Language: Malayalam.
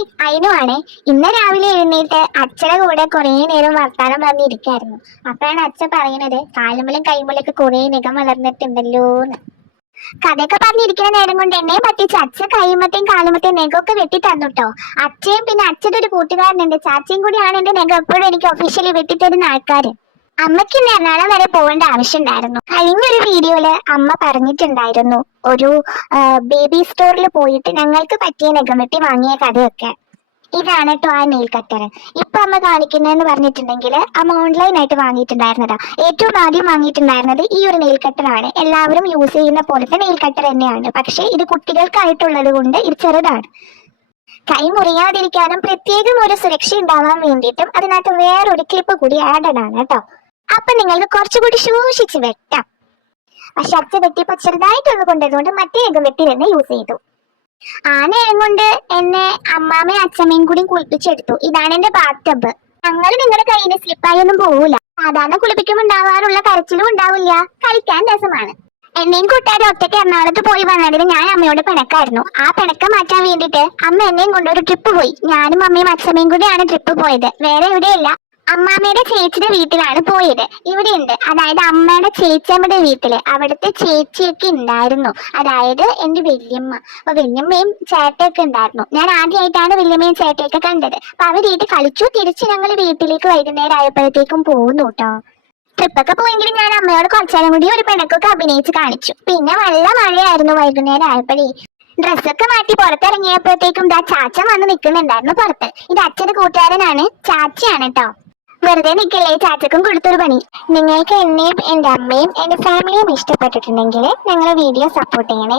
ഹായ്, അയിനുവാണേ. ഇന്ന് രാവിലെ എഴുന്നേറ്റ് അച്ഛടെ കൂടെ കുറേ നേരം വർത്താനം പറഞ്ഞിരിക്കായിരുന്നു. അപ്പോഴാണ് അച്ഛൻ പറയുന്നത് കാലുമ്പലും കൈമ്പലൊക്കെ കുറേ നഖം വളർന്നിട്ടുണ്ടല്ലോന്ന്. കഥയൊക്കെ പറഞ്ഞിരിക്കുന്ന നേരം കൊണ്ട് എന്നെ പറ്റിച്ച് അച്ഛൻ കൈമത്തെയും കാലുമത്തെയും നെഗമൊക്കെ വെട്ടി തന്നുട്ടോ. അച്ഛയും പിന്നെ അച്ഛൻ്റെ ഒരു കൂട്ടുകാരനുണ്ട്, ചാച്ചയും കൂടിയാണ് എന്റെ നെഗം എപ്പോഴും എനിക്ക് ഒഫീഷ്യലി വെട്ടിത്തരുന്ന ആൾക്കാര്. അമ്മയ്ക്ക് ഇന്ന് എറണാകുളം വരെ പോകേണ്ട ആവശ്യമുണ്ടായിരുന്നു. കഴിഞ്ഞൊരു വീഡിയോയില് അമ്മ പറഞ്ഞിട്ടുണ്ടായിരുന്നു ഒരു ബേബി സ്റ്റോറിൽ പോയിട്ട് ഞങ്ങൾക്ക് പറ്റിയ നഖം വെട്ടി വാങ്ങിയ കഥയൊക്കെ. ഇതാണ് കേട്ടോ ആ നെയിൽ കട്ടർ. ഇപ്പൊ അമ്മ കാണിക്കുന്നതെന്ന് പറഞ്ഞിട്ടുണ്ടെങ്കിൽ അമ്മ ഓൺലൈനായിട്ട് വാങ്ങിയിട്ടുണ്ടായിരുന്നതാ. ഏറ്റവും ആദ്യം വാങ്ങിയിട്ടുണ്ടായിരുന്നത് ഈ ഒരു നെയിൽ കട്ടറാണ്. എല്ലാവരും യൂസ് ചെയ്യുന്ന പോലത്തെ നെയിൽ കട്ടർ തന്നെയാണ്, പക്ഷേ ഇത് കുട്ടികൾക്കായിട്ടുള്ളത് കൊണ്ട് ഇത് ചെറുതാണ്. കൈ മുറിയാതിരിക്കാനും പ്രത്യേകം ഒരു സുരക്ഷ ഉണ്ടാവാൻ വേണ്ടിയിട്ടും അതിനകത്ത് വേറൊരു ക്ലിപ്പ് കൂടി ആഡഡ് ആണ് കേട്ടോ. അപ്പൊ നിങ്ങൾക്ക് കുറച്ചുകൂടി സൂക്ഷിച്ച് വെട്ടാം. പക്ഷെ അച്ഛ വെട്ടിയപ്പോ ചെറുതായിട്ടൊന്ന് കൊണ്ടതുകൊണ്ട് മറ്റേ നഖം വെട്ടി തന്നെ യൂസ് ചെയ്തു. ആ നേരം കൊണ്ട് എന്നെ അമ്മാമ്മയും അച്ഛമ്മയും കൂടി കുളിപ്പിച്ചെടുത്തു. ഇതാണ് എന്റെ ബാത്ത് ടബ്. ഞങ്ങൾ നിങ്ങളുടെ കയ്യിൽ സ്ലിപ്പായി ഒന്നും പോവില്ല. സാധാരണ കുളിപ്പിക്കുമ്പോൾ ഉണ്ടാവാറുള്ള കരച്ചിലും ഉണ്ടാവില്ല. കളിക്കാൻ രസമാണ്. എന്നെയും കൂട്ടുകാരും ഒറ്റയ്ക്ക് എറണാകുളത്ത് പോയി വന്നതിന് ഞാൻ അമ്മയോട് പിണക്കായിരുന്നു. ആ പിണക്കം മാറ്റാൻ വേണ്ടിയിട്ട് അമ്മ എന്നെയും കൊണ്ട് ഒരു ട്രിപ്പ് പോയി. ഞാനും അമ്മയും അച്ഛമ്മയും കൂടിയാണ് ട്രിപ്പ് പോയത്, വേറെ എവിടെയല്ല. അമ്മാമ്മയുടെ ചേച്ചിയുടെ വീട്ടിലാണ് പോയത്. ഇവിടെ ഉണ്ട്, അതായത് അമ്മയുടെ ചേച്ചിയമ്മയുടെ വീട്ടില്. അവിടുത്തെ ചേച്ചിയൊക്കെ ഉണ്ടായിരുന്നു, അതായത് എന്റെ വല്യമ്മ. അപ്പൊ വല്യമ്മയും ചേട്ടയൊക്കെ ഉണ്ടായിരുന്നു. ഞാൻ ആദ്യമായിട്ടാണ് വല്യമ്മയും ചേട്ടയൊക്കെ കണ്ടത്. അപ്പൊ അവരീട്ട് കളിച്ചു. തിരിച്ച് ഞങ്ങൾ വീട്ടിലേക്ക് വൈകുന്നേരം ആയപ്പോഴത്തേക്കും പോകുന്നു കേട്ടോ. ട്രിപ്പൊക്കെ പോയെങ്കിലും ഞാൻ അമ്മയോട് കുറച്ചേരം കൂടി ഒരു പിണക്കൊക്കെ അഭിനയിച്ച് കാണിച്ചു. പിന്നെ നല്ല മഴയായിരുന്നു വൈകുന്നേരം ആയപ്പോഴേ. ഡ്രസ്സൊക്കെ മാറ്റി പുറത്തിറങ്ങിയപ്പോഴത്തേക്കും ചാച്ച വന്ന് നിൽക്കുന്നുണ്ടായിരുന്നു പുറത്ത്. ഇത് അച്ഛന്റെ കൂട്ടുകാരനാണ്, ചാച്ചയാണ് കേട്ടോ. വെറുതെ നിൽക്കല്ലേ, ചാച്ചക്കും കൊടുത്തൊരു പണി. നിങ്ങൾക്ക് എന്നെയും എൻ്റെ അമ്മയും എൻ്റെ ഫാമിലിയും ഇഷ്ടപ്പെട്ടിട്ടുണ്ടെങ്കിൽ ഞങ്ങളെ വീഡിയോ സപ്പോർട്ട് ചെയ്യണേ.